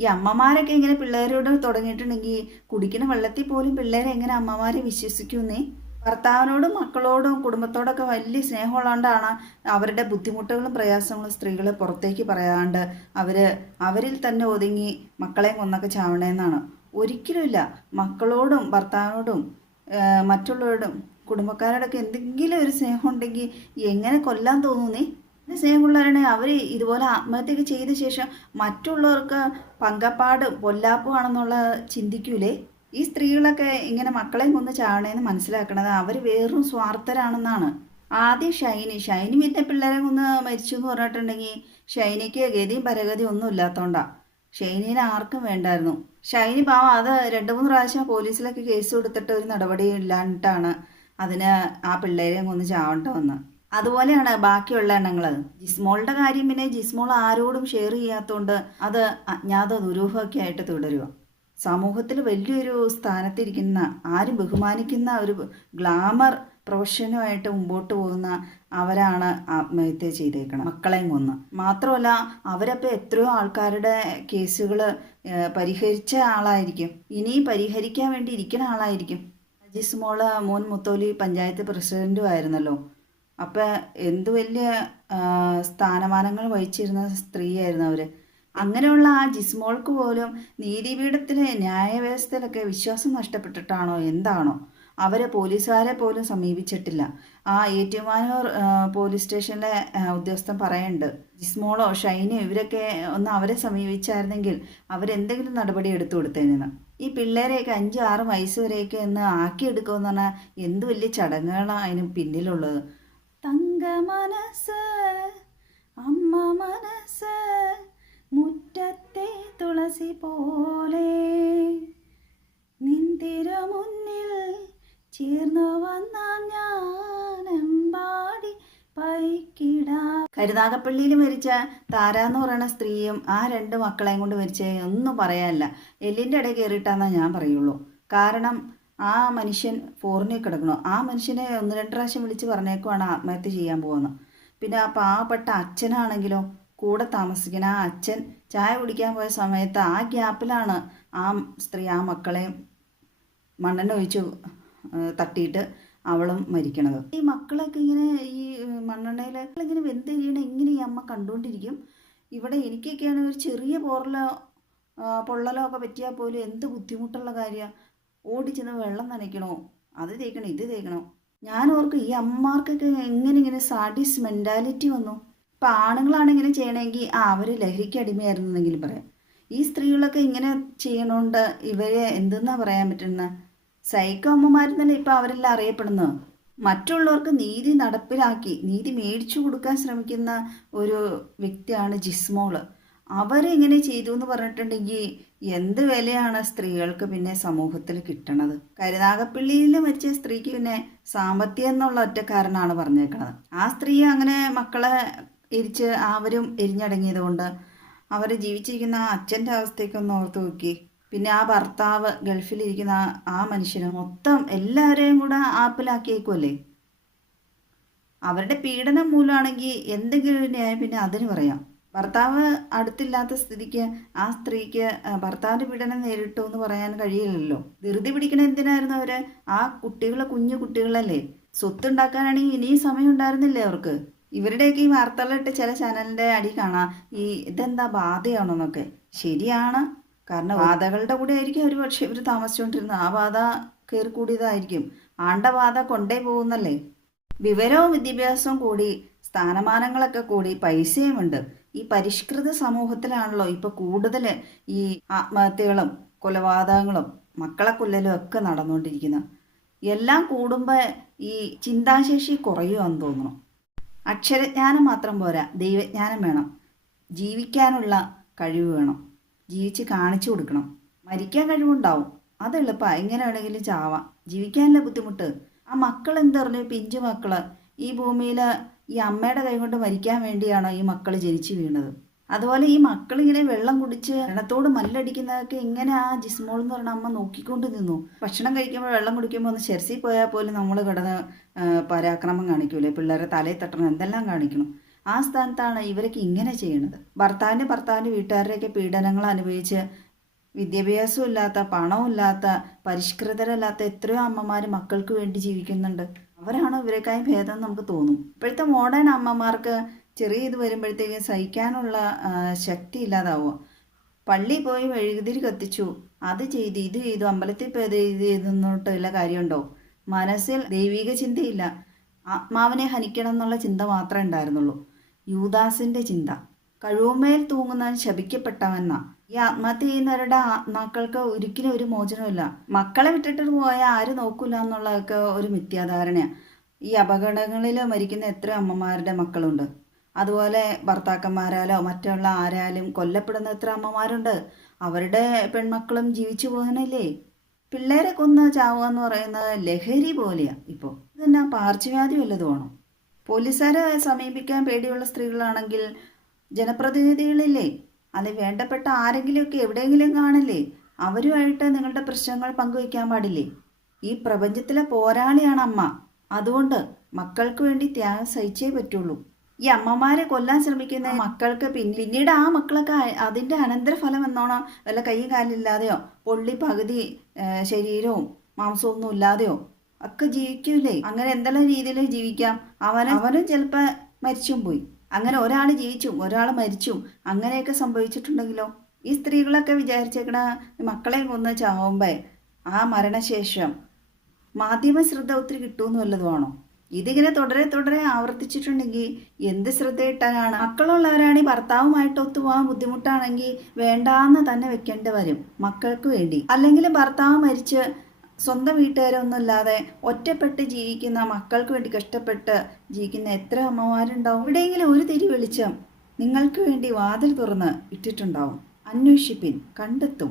ഈ അമ്മമാരൊക്കെ ഇങ്ങനെ പിള്ളേരോട് തുടങ്ങിയിട്ടുണ്ടെങ്കിൽ കുടിക്കുന്ന വെള്ളത്തിൽ പോലും പിള്ളേരെ എങ്ങനെ അമ്മമാരെ വിശ്വസിക്കുന്നേ? ഭർത്താവിനോടും മക്കളോടും കുടുംബത്തോടൊക്കെ വലിയ സ്നേഹമുള്ളതുകൊണ്ടാണ് അവരുടെ ബുദ്ധിമുട്ടുകളും പ്രയാസങ്ങളും സ്ത്രീകൾ പുറത്തേക്ക് പറയാണ്ട് അവർ അവരിൽ തന്നെ ഒതുങ്ങി മക്കളെ കൊന്നൊക്കെ ചാവണേന്നാണ്. ഒരിക്കലുമില്ല മക്കളോടും ഭർത്താവിനോടും മറ്റുള്ളവരോടും കുടുംബക്കാരോടൊക്കെ എന്തെങ്കിലും ഒരു സ്നേഹം ഉണ്ടെങ്കിൽ എങ്ങനെ കൊല്ലാൻ തോന്നുന്നേ? സ്നേഹമുള്ളവരാണ്. അവർ ഇതുപോലെ ആത്മഹത്യയൊക്കെ ചെയ്ത ശേഷം മറ്റുള്ളവർക്ക് പങ്കപ്പാട് പൊല്ലാപ്പുവാണെന്നുള്ള ചിന്തിക്കൂലേ? ഈ സ്ത്രീകളൊക്കെ ഇങ്ങനെ മക്കളെയും കൊന്ന് ചാവണേന്ന് മനസ്സിലാക്കണത് അവർ വേറും സ്വാർത്ഥരാണെന്നാണ്. ആദ്യം ഷൈനി. ഷൈനി പിന്നെ പിള്ളേരെ കൊന്ന് മരിച്ചു എന്ന് പറഞ്ഞിട്ടുണ്ടെങ്കിൽ ഷൈനിക്ക് ഗതിയും പരഗതിയും ഒന്നും ഇല്ലാത്തതുകൊണ്ടാണ് ഷൈനീനെ ആർക്കും വേണ്ടായിരുന്നു. ഷൈനി പാവം അത് രണ്ട് മൂന്ന് പ്രാവശ്യം പോലീസിലൊക്കെ കേസ് കൊടുത്തിട്ട് ഒരു നടപടി ഇല്ലാണ്ടിട്ടാണ് അതിന് ആ പിള്ളേരെയും കൊന്ന് ചാവണ്ട വന്ന് അതുപോലെയാണ് ബാക്കിയുള്ള എണ്ണങ്ങൾ. ജിസ്മോളുടെ കാര്യം പിന്നെ ജിസ്മോൾ ആരോടും ഷെയർ ചെയ്യാത്തതുകൊണ്ട് അത് അജ്ഞാത ദുരൂഹമൊക്കെ ആയിട്ട് തുടരുക സമൂഹത്തിൽ വലിയൊരു സ്ഥാനത്തിരിക്കുന്ന ആരും ബഹുമാനിക്കുന്ന ഒരു ഗ്ലാമർ പ്രൊഫഷനുമായിട്ട് മുമ്പോട്ട് പോകുന്ന അവരാണ് ആത്മഹത്യ ചെയ്തേക്കണം മക്കളെയും കൊന്ന്. മാത്രമല്ല അവരപ്പോൾ എത്രയോ ആൾക്കാരുടെ കേസുകൾ പരിഹരിച്ച ആളായിരിക്കും. ഇനി പരിഹരിക്കാൻ വേണ്ടി ഇരിക്കുന്ന ആളായിരിക്കും. ജിസ്മോൾ മോൻ മുത്തോലി പഞ്ചായത്ത് പ്രസിഡന്റും ആയിരുന്നല്ലോ. അപ്പം എന്ത് വലിയ സ്ഥാനമാനങ്ങൾ വഹിച്ചിരുന്ന സ്ത്രീയായിരുന്നു അവർ അങ്ങനെയുള്ള ആ ജിസ്മോൾക്ക് പോലും നീതിപീഠത്തിലെ ന്യായവ്യവസ്ഥയിലൊക്കെ വിശ്വാസം നഷ്ടപ്പെട്ടിട്ടാണോ എന്താണോ? അവരെ പോലീസുകാരെ പോലും സമീപിച്ചിട്ടില്ല. ആ ഏറ്റുമാനൂർ പോലീസ് സ്റ്റേഷനിലെ ഉദ്യോഗസ്ഥൻ പറയുന്നുണ്ട് ജിസ്മോളോ ഷൈനോ ഇവരൊക്കെ ഒന്ന് അവരെ സമീപിച്ചായിരുന്നെങ്കിൽ അവരെന്തെങ്കിലും നടപടി എടുത്തു കൊടുത്തേനെന്ന്. ഈ പിള്ളേരെയൊക്കെ അഞ്ച് ആറ് വയസ്സ് വരെയൊക്കെ ഒന്ന് ആക്കിയെടുക്കുമെന്ന് പറഞ്ഞാൽ എന്ത് വലിയ ചടങ്ങുകളാണ് അതിന് പിന്നിലുള്ളത്? തങ്ക മനസ്സ് അമ്മ മനസ്സ് മുറ്റത്തെ തുളസി പോലെ. നിന്തിര മുന്നിൽ ചേർന്നു വന്ന ഞാനെമ്പാടി പൈക്കിടാ. കരുനാഗപ്പള്ളിയിൽ മരിച്ച താര എന്ന് പറയുന്ന സ്ത്രീയും ആ രണ്ട് മക്കളെയും കൊണ്ട് മരിച്ച ഒന്നും പറയാനില്ല. എല്ലിന്റെ ഇടയിൽ കയറിയിട്ടാന്നാ ഞാൻ പറയുള്ളൂ. കാരണം ആ മനുഷ്യൻ ഫോറിനിൽ കിടക്കണു ആ മനുഷ്യനെ ഒന്ന് രണ്ട് പ്രാവശ്യം വിളിച്ച് പറഞ്ഞേക്കുവാണ് ആത്മഹത്യ ചെയ്യാൻ പോകുന്നത്. പിന്നെ ആ പാവപ്പെട്ട അച്ഛനാണെങ്കിലോ കൂടെ താമസിക്കുന്ന ആ അച്ഛൻ ചായ കുടിക്കാൻ പോയ സമയത്ത് ആ ഗ്യാപ്പിലാണ് ആ സ്ത്രീ ആ മക്കളെ മണ്ണെണ്ണ ഒഴിച്ച് തട്ടിയിട്ട് അവളും മരിക്കണത്. ഈ മക്കളൊക്കെ ഇങ്ങനെ ഈ മണ്ണെണ്ണയിലൊക്കെ ഇങ്ങനെ വെന്തെരിയണ ഇങ്ങനെ ഈ അമ്മ കണ്ടുകൊണ്ടിരിക്കും ഇവിടെ എനിക്കൊക്കെയാണ് ഒരു ചെറിയ പോറലോ പൊള്ളലോ ഒക്കെ പറ്റിയാൽ പോലും എന്ത് ബുദ്ധിമുട്ടുള്ള കാര്യമാണ് ഓടിച്ചെന്ന് വെള്ളം നനയ്ക്കണോ? അത് തേക്കണോ? ഇത് തേക്കണോ? ഞാൻ ഓർക്ക് ഈ അമ്മമാർക്കൊക്കെ എങ്ങനെ ഇങ്ങനെ സാഡിസ് മെന്റാലിറ്റി വന്നു. ഇപ്പം ആണുങ്ങളാണെങ്കിലും ചെയ്യണമെങ്കിൽ ആ അവർ ലഹരിക്ക് അടിമയായിരുന്നെങ്കിൽ പറയാം. ഈ സ്ത്രീകളൊക്കെ ഇങ്ങനെ ചെയ്യണോണ്ട് ഇവരെ എന്തെന്നാ പറയാൻ പറ്റുന്ന സൈക്കോ തന്നെ ഇപ്പം അവരെല്ലാം അറിയപ്പെടുന്നത് മറ്റുള്ളവർക്ക് നീതി നടപ്പിലാക്കി നീതി മേടിച്ചു കൊടുക്കാൻ ശ്രമിക്കുന്ന ഒരു വ്യക്തിയാണ് ജിസ്മോൾ. അവരെങ്ങനെ ചെയ്തു എന്ന് പറഞ്ഞിട്ടുണ്ടെങ്കിൽ എന്ത് വിലയാണ് സ്ത്രീകൾക്ക് പിന്നെ സമൂഹത്തിൽ കിട്ടണത്? കരുനാഗപ്പള്ളിയിൽ മരിച്ച സ്ത്രീക്ക് പിന്നെ സാമ്പത്തികം എന്നുള്ള ഒറ്റക്കാരനാണ് പറഞ്ഞേക്കുന്നത് ആ സ്ത്രീ അങ്ങനെ മക്കളെ എരിച്ച് അവരും എരിഞ്ഞടങ്ങിയതുകൊണ്ട് അവർ ജീവിച്ചിരിക്കുന്ന ആ അച്ഛന്റെ അവസ്ഥയ്ക്കൊന്ന് ഓർത്ത് നോക്കി. പിന്നെ ആ ഭർത്താവ് ഗൾഫിലിരിക്കുന്ന ആ- മനുഷ്യന് മൊത്തം എല്ലാവരെയും കൂടെ ആപ്പിലാക്കിയേക്കുമല്ലേ അവരുടെ പീഡനം മൂലമാണെങ്കിൽ എന്തെങ്കിലും ന്യായം പിന്നെ അതിന് പറയാം. ഭർത്താവ് അടുത്തില്ലാത്ത സ്ഥിതിക്ക് ആ സ്ത്രീക്ക് ഭർത്താവിന്റെ പീഡനം നേരിട്ടു എന്ന് പറയാൻ കഴിയില്ലല്ലോ. ധൃതി പിടിക്കണ എന്തിനായിരുന്നു അവർ? ആ കുട്ടികളെ കുഞ്ഞു കുട്ടികളല്ലേ? സ്വത്തുണ്ടാക്കാനാണെങ്കിൽ ഇനിയും സമയം ഉണ്ടായിരുന്നില്ലേ അവർക്ക്? ഇവരുടെയൊക്കെ ഈ വാർത്തകളിട്ട് ചില ചാനലിന്റെ അടി കാണാം. ഈ ഇതെന്താ ബാധയാണോന്നൊക്കെ ശരിയാണ്. കാരണം ബാധകളുടെ കൂടെ ആയിരിക്കും അവർ പക്ഷേ ഇവർ താമസിച്ചുകൊണ്ടിരുന്നത്. ആ ബാധ കയറി കൂടിയതായിരിക്കും ആണ്ട ബാധ കൊണ്ടേ പോകുന്നല്ലേ? വിവരവും വിദ്യാഭ്യാസവും കൂടി സ്ഥാനമാനങ്ങളൊക്കെ കൂടി പൈസയുമുണ്ട് ഈ പരിഷ്കൃത സമൂഹത്തിലാണല്ലോ ഇപ്പോൾ കൂടുതൽ ഈ ആത്മഹത്യകളും കൊലപാതകങ്ങളും മക്കളെ കൊല്ലലും ഒക്കെ നടന്നുകൊണ്ടിരിക്കുന്നത് എല്ലാം കൂടുമ്പോൾ ഈ ചിന്താശേഷി കുറയുമെന്ന് തോന്നുന്നു. അക്ഷരജ്ഞാനം മാത്രം പോരാ ദൈവജ്ഞാനം വേണം. ജീവിക്കാനുള്ള കഴിവ് വേണം. ജീവിച്ച് കാണിച്ചു കൊടുക്കണം. മരിക്കാൻ കഴിവുണ്ടാവും. അത് എളുപ്പമാണ് എങ്ങനെ വേണമെങ്കിലും ചാവാം. ജീവിക്കാനുള്ള ബുദ്ധിമുട്ട്. ആ മക്കൾ എന്തറിഞ്ഞു പിഞ്ചു മക്കൾ ഈ ഭൂമിയിൽ ഈ അമ്മയുടെ കൈ കൊണ്ട് മരിക്കാൻ വേണ്ടിയാണോ ഈ മക്കൾ ജനിച്ചു വീണത്? അതുപോലെ ഈ മക്കൾ ഇങ്ങനെ വെള്ളം കുടിച്ച് വെള്ളത്തോട് മല്ലടിക്കുന്നതൊക്കെ ഇങ്ങനെ ആ ജിസ്മോൾ എന്ന് പറഞ്ഞ അമ്മ നോക്കിക്കൊണ്ട് നിന്നു. ഭക്ഷണം കഴിക്കുമ്പോൾ വെള്ളം കുടിക്കുമ്പോൾ ഒന്ന് ശെർസി പോയാൽ പോലും നമ്മൾ കിടന്ന് പരാക്രമം കാണിക്കൂലേ? പിള്ളേരെ തലയിൽ തട്ടണം എന്തെല്ലാം കാണിക്കണം? ആ സ്ഥാനത്താണ് ഇവരൊക്കെ ഇങ്ങനെ ചെയ്യണത്. ഭർത്താവിന്റെ ഭർത്താവിന്റെ വീട്ടുകാരുടെയൊക്കെ പീഡനങ്ങൾ അനുഭവിച്ച് വിദ്യാഭ്യാസമില്ലാത്ത പണവും പരിഷ്കൃതരല്ലാത്ത എത്രയോ അമ്മമാർ മക്കൾക്ക് വേണ്ടി ജീവിക്കുന്നുണ്ട്. അവരാണ് ഇവരെക്കായും ഭേദം നമുക്ക് തോന്നും. ഇപ്പോഴത്തെ മോഡേൺ അമ്മമാർക്ക് ചെറിയ ഇത് വരുമ്പോഴത്തേക്ക് സഹിക്കാനുള്ള ശക്തി ഇല്ലാതാവുക. പള്ളി പോയി മെഴുകുതിരി കത്തിച്ചു. അത് ചെയ്ത് ഇത് ചെയ്തു അമ്പലത്തിൽ പോയി ഇത് ചെയ്തെന്നോട്ടുള്ള കാര്യമുണ്ടോ? മനസ്സിൽ ദൈവിക ചിന്തയില്ല. ആത്മാവിനെ ഹനിക്കണം എന്നുള്ള ചിന്ത മാത്രമേ ഉണ്ടായിരുന്നുള്ളൂ. യൂദാസിന്റെ ചിന്ത. കഴിവുമേൽ തൂങ്ങുന്നവൻ ശപിക്കപ്പെട്ടവെന്ന ഈ ആത്മഹത്യ ചെയ്യുന്നവരുടെ ആത്മാക്കൾക്ക് ഒരിക്കലും ഒരു മോചനമില്ല മക്കളെ വിട്ടിട്ട് പോയാൽ ആര് നോക്കൂല എന്നുള്ളതൊക്കെ ഒരു മിഥ്യാധാരണയാണ് ഈ അപകടങ്ങളിൽ മരിക്കുന്ന എത്ര അമ്മമാരുടെ മക്കളുണ്ട്? അതുപോലെ ഭർത്താക്കന്മാരാലോ മറ്റുള്ള ആരാലും കൊല്ലപ്പെടുന്ന എത്ര അമ്മമാരുണ്ട്? അവരുടെ പെൺമക്കളും ജീവിച്ചു പോകാനല്ലേ? പിള്ളേരെ കൊന്ന് ചാവുക എന്ന് പറയുന്നത് ലഹരി പോലെയാ ഇപ്പോൾ. ഇതെന്നാ പാർശ്വവ്യാധി വല്ലതുമാണോ പോലീസുകാരെ സമീപിക്കാൻ പേടിയുള്ള സ്ത്രീകളാണെങ്കിൽ ജനപ്രതിനിധികളില്ലേ? അല്ലെ വേണ്ടപ്പെട്ട ആരെങ്കിലുമൊക്കെ എവിടെയെങ്കിലും കാണില്ലേ? അവരുമായിട്ട് നിങ്ങളുടെ പ്രശ്നങ്ങൾ പങ്കുവയ്ക്കാൻ പാടില്ലേ? ഈ പ്രപഞ്ചത്തിലെ പോരാളിയാണ് അമ്മ. അതുകൊണ്ട് മക്കൾക്ക് വേണ്ടി ത്യാഗം സഹിച്ചേ പറ്റുള്ളൂ. ഈ അമ്മമാരെ കൊല്ലാൻ ശ്രമിക്കുന്ന മക്കൾക്ക് പിന്നീട് ആ മക്കളൊക്കെ അതിന്റെ അനന്തരഫലം എന്നോണം? വല്ല കൈ കാലില്ലാതെയോ പൊള്ളി പകുതി ശരീരവും മാംസവും ഒന്നും ഇല്ലാതെയോ? ഒക്കെ ജീവിക്കൂലേ? അങ്ങനെ എന്തെല്ലാം രീതിയിൽ ജീവിക്കാം? അവനെ അവനും ചിലപ്പോൾ മരിച്ചും പോയി. അങ്ങനെ ഒരാൾ ജീവിച്ചും ഒരാൾ മരിച്ചും അങ്ങനെയൊക്കെ സംഭവിച്ചിട്ടുണ്ടെങ്കിലോ? ഈ സ്ത്രീകളൊക്കെ വിചാരിച്ചേക്കണ മക്കളെ കൊന്ന് ചാവുമ്പേ ആ മരണശേഷം മാധ്യമ ശ്രദ്ധ ഒത്തിരി കിട്ടുമെന്ന് വല്ലതുമാണോ ഇതിങ്ങനെ തുടരെ തുടരെ ആവർത്തിച്ചിട്ടുണ്ടെങ്കിൽ എന്ത് ശ്രദ്ധ കിട്ടാനാണ്? മക്കളുള്ളവരാണെങ്കിൽ ഭർത്താവുമായിട്ട് ഒത്തുപോകാൻ ബുദ്ധിമുട്ടാണെങ്കിൽ വേണ്ടാന്ന് തന്നെ വെക്കേണ്ടി വരും മക്കൾക്ക് വേണ്ടി. അല്ലെങ്കിൽ ഭർത്താവ് മരിച്ച് സ്വന്തം വീട്ടുകാരൊന്നും ഇല്ലാതെ ഒറ്റപ്പെട്ട് ജീവിക്കുന്ന മക്കൾക്ക് വേണ്ടി കഷ്ടപ്പെട്ട് ജീവിക്കുന്ന എത്ര അമ്മമാരുണ്ടാവും? എവിടെയെങ്കിലും ഒരു തിരി വെളിച്ചം നിങ്ങൾക്ക് വേണ്ടി വാതിൽ തുറന്ന് ഇട്ടിട്ടുണ്ടാവും. അന്വേഷിപ്പിൻ കണ്ടെത്തും.